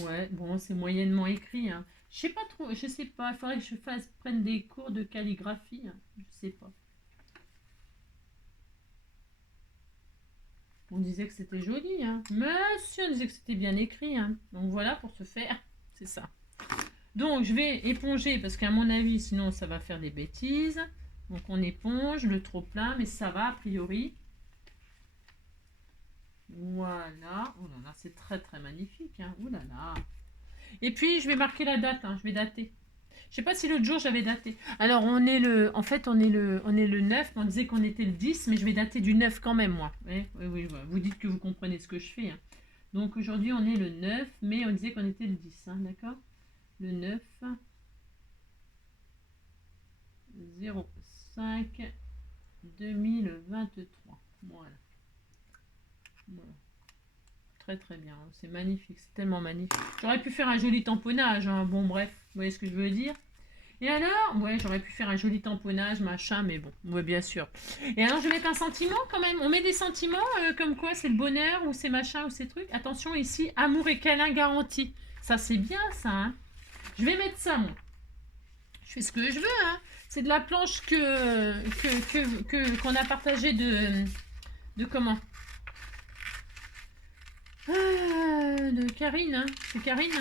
Ouais, bon, c'est moyennement écrit. Hein. Je sais pas trop, je sais pas. Il faudrait que je prenne des cours de calligraphie. Hein. Je sais pas. On disait que c'était joli. Hein. Monsieur, on disait que c'était bien écrit. Hein. Donc voilà pour se faire. C'est ça. Donc je vais éponger parce qu'à mon avis, sinon ça va faire des bêtises. Donc on éponge le trop plein, mais ça va a priori. Voilà. Oh là là, c'est très très magnifique. Hein. Oh là là. Et puis je vais marquer la date. Hein. Je vais dater. Je sais pas si l'autre jour j'avais daté. Alors en fait on est le 9, on disait qu'on était le 10, mais je vais dater du 9 quand même moi. Oui, oui, oui, vous dites que vous comprenez ce que je fais. Hein. Donc aujourd'hui on est le 9, mais on disait qu'on était le 10, hein, d'accord? Le 9 05 2023. Voilà. Voilà. Très très bien, c'est magnifique, c'est tellement magnifique. J'aurais pu faire un joli tamponnage, hein. Bon bref, vous voyez ce que je veux dire? Et alors, ouais, j'aurais pu faire un joli tamponnage, machin, mais bon, ouais, bien sûr. Et alors, je vais mettre un sentiment quand même. On met des sentiments comme quoi c'est le bonheur ou c'est machin ou ces trucs. Attention ici, amour et câlin garanti. Ça, c'est bien ça. Hein. Je vais mettre ça, moi. fais ce que je veux, hein. C'est de la planche qu'on a partagée de comment de Karine, hein. C'est Karine.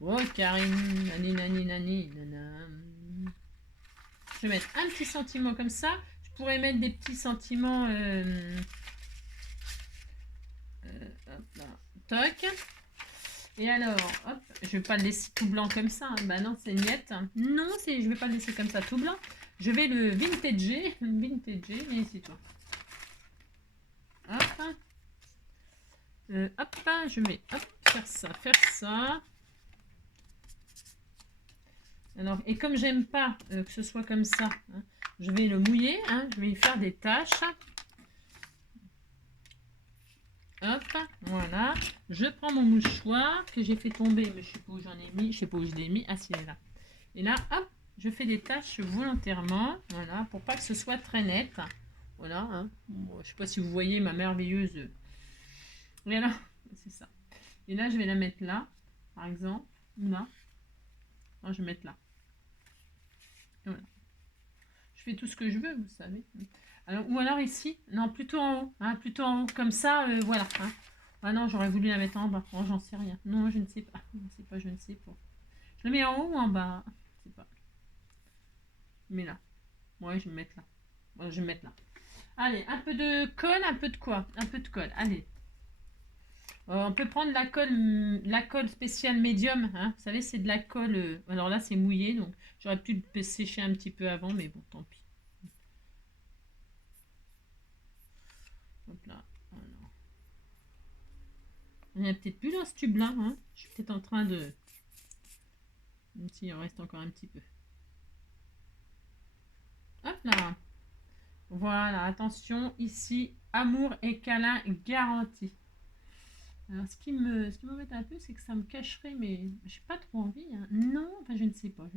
Oh, Karine, nani, nani, nani, nana. Je vais mettre un petit sentiment comme ça. Je pourrais mettre des petits sentiments. Hop là. Toc. Et alors, hop, je vais pas le laisser tout blanc comme ça. Hein. Bah non, c'est niette. Non, je vais pas le laisser comme ça tout blanc. Je vais le vintager. Vintager, viens ici toi. Hop. Hop, je vais faire ça. Alors, et comme j'aime pas que ce soit comme ça, hein, je vais le mouiller, hein, je vais y faire des taches. Hop, voilà. Je prends mon mouchoir que j'ai fait tomber, mais je sais pas où j'en ai mis, je sais pas où je l'ai mis. Ah si, elle est là. Et là, hop, je fais des taches volontairement, voilà, pour pas que ce soit très net. Voilà, hein. Bon, je sais pas si vous voyez ma merveilleuse. Voilà, c'est ça. Et là, je vais la mettre là, par exemple, là. Non, je vais mettre là. Voilà. Je fais tout ce que je veux, vous savez. Alors, ou alors ici, non, plutôt en haut, hein, plutôt en haut, comme ça, voilà. Hein. Ah non, j'aurais voulu la mettre en bas. Oh, j'en sais rien. Non, je ne sais pas. Je ne sais pas. Je le mets en haut ou en bas? Je sais pas. Mais là. Ouais, je vais me mettre là. Ouais, je vais me mettre là. Allez, un peu de colle, un peu de quoi? Un peu de colle. Allez. On peut prendre la colle spéciale médium. Hein. Vous savez, c'est de la colle. Alors là, c'est mouillé, donc j'aurais pu le sécher un petit peu avant, mais bon, tant pis. Hop là. Alors. Il n'y a peut-être plus dans ce tube là. Hein. Je suis peut-être en train de. Même s'il en reste encore un petit peu. Hop là. Voilà, attention, ici, amour et câlin garanti. Alors, ce qui m'embête un peu, c'est que ça me cacherait, mais j'ai pas trop envie. Hein. Non, enfin, je ne sais pas.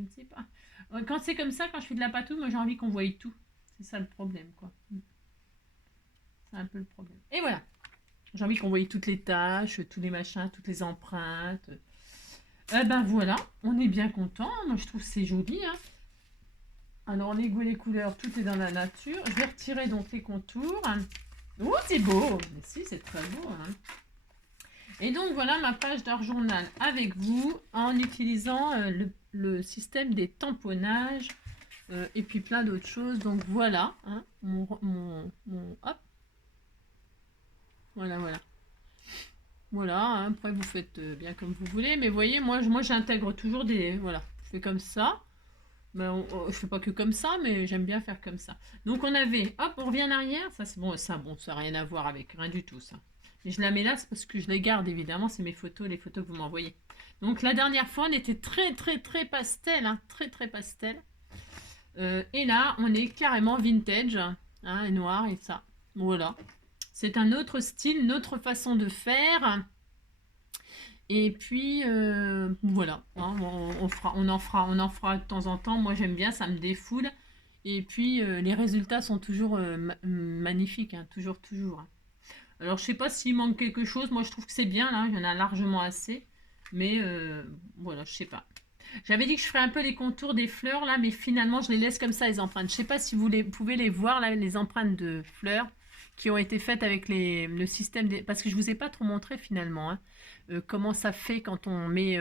Quand c'est comme ça, quand je fais de la patouille, moi, j'ai envie qu'on voie tout. C'est ça le problème, quoi. C'est un peu le problème. Et voilà. J'ai envie qu'on voie toutes les tâches, tous les machins, toutes les empreintes. Ben voilà, on est bien content. Moi, je trouve que c'est joli. Hein. Alors, les goûts et les couleurs, tout est dans la nature. Je vais retirer donc les contours. Oh, c'est beau. Mais si, c'est très beau. Hein. Et donc, voilà ma page d'art journal avec vous en utilisant le système des tamponnages et puis plein d'autres choses. Donc, voilà. Hein, hop. Voilà. Voilà, hein, après vous faites bien comme vous voulez. Mais vous voyez, moi j'intègre toujours des... Voilà, je fais comme ça. Mais je fais pas que comme ça, mais j'aime bien faire comme ça. Donc on avait... Hop, on revient en arrière. Ça, c'est bon, ça n'a rien à voir avec. Rien du tout, ça. Et je la mets là, c'est parce que je les garde, évidemment. C'est mes photos, les photos que vous m'envoyez. Donc la dernière fois, on était très pastel. Hein, très pastel. Et là, on est carrément vintage. Hein, et noir et ça. Voilà. C'est un autre style, une autre façon de faire. Et puis, voilà. Hein, on en fera de temps en temps. Moi, j'aime bien, ça me défoule. Et puis, les résultats sont toujours magnifiques. Hein, toujours. Hein. Alors, je sais pas s'il manque quelque chose. Moi, je trouve que c'est bien. Là, il y en a largement assez. Mais, voilà, je sais pas. J'avais dit que je ferais un peu les contours des fleurs, là. Mais finalement, je les laisse comme ça, les empreintes. Je sais pas si vous pouvez les voir, là, les empreintes de fleurs qui ont été faites avec le système parce que je vous ai pas trop montré finalement hein, comment ça fait quand on met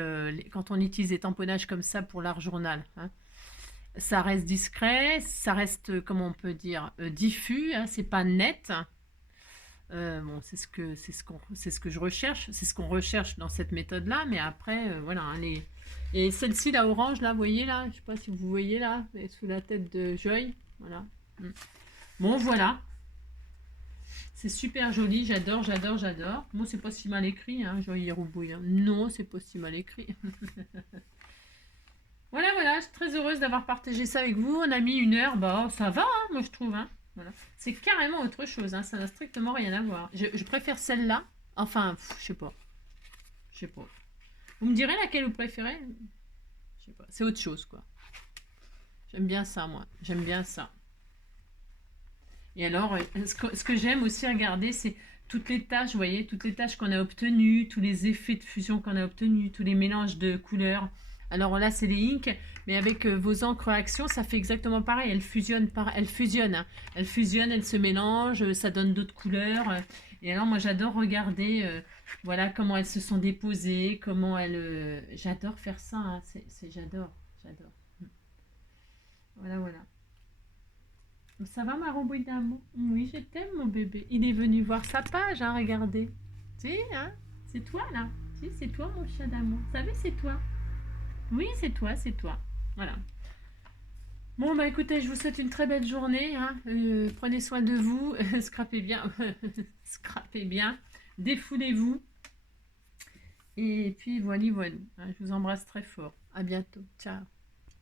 quand on utilise des tamponnages comme ça pour l'art journal. Hein. Ça reste discret, ça reste comment on peut dire diffus, hein, c'est pas net. Bon, c'est ce que je recherche, c'est ce qu'on recherche dans cette méthode là, mais après voilà. Hein, et celle-ci la orange là, vous voyez là, je sais pas si vous voyez là, sous la tête de Joy, voilà. Bon voilà. C'est super joli, j'adore. Moi, c'est pas si mal écrit, hein, Joy Roubouille. Hein. Non, c'est pas si mal écrit. Voilà, je suis très heureuse d'avoir partagé ça avec vous. On a mis 1 heure, bah ça va, hein, moi je trouve. Hein. Voilà. C'est carrément autre chose, hein, ça n'a strictement rien à voir. Je préfère celle-là. Enfin, je sais pas. Vous me direz laquelle vous préférez? Je sais pas, c'est autre chose, quoi. J'aime bien ça, moi. J'aime bien ça. Et alors, ce que j'aime aussi regarder, c'est toutes les tâches, vous voyez, toutes les tâches qu'on a obtenues, tous les effets de fusion qu'on a obtenus, tous les mélanges de couleurs. Alors là, c'est les inks, mais avec vos encres à action, ça fait exactement pareil. Elles fusionnent, hein. Elles fusionnent, elles se mélangent, ça donne d'autres couleurs. Et alors, moi, j'adore regarder, voilà, comment elles se sont déposées, comment elles. J'adore faire ça, hein. J'adore, j'adore. Voilà, voilà. Ça va, ma rambouille d'amour? Oui, je t'aime, mon bébé. Il est venu voir sa page, hein, regardez. Tu sais, hein? C'est toi, là. Si, c'est toi, mon chat d'amour. Vous savez, c'est toi. Oui, c'est toi, c'est toi. Voilà. Bon, bah écoutez, je vous souhaite une très belle journée, hein. Prenez soin de vous, scrapez bien, scrapez bien, défoulez-vous. Et puis voilà, voilà. Je vous embrasse très fort. À bientôt. Ciao.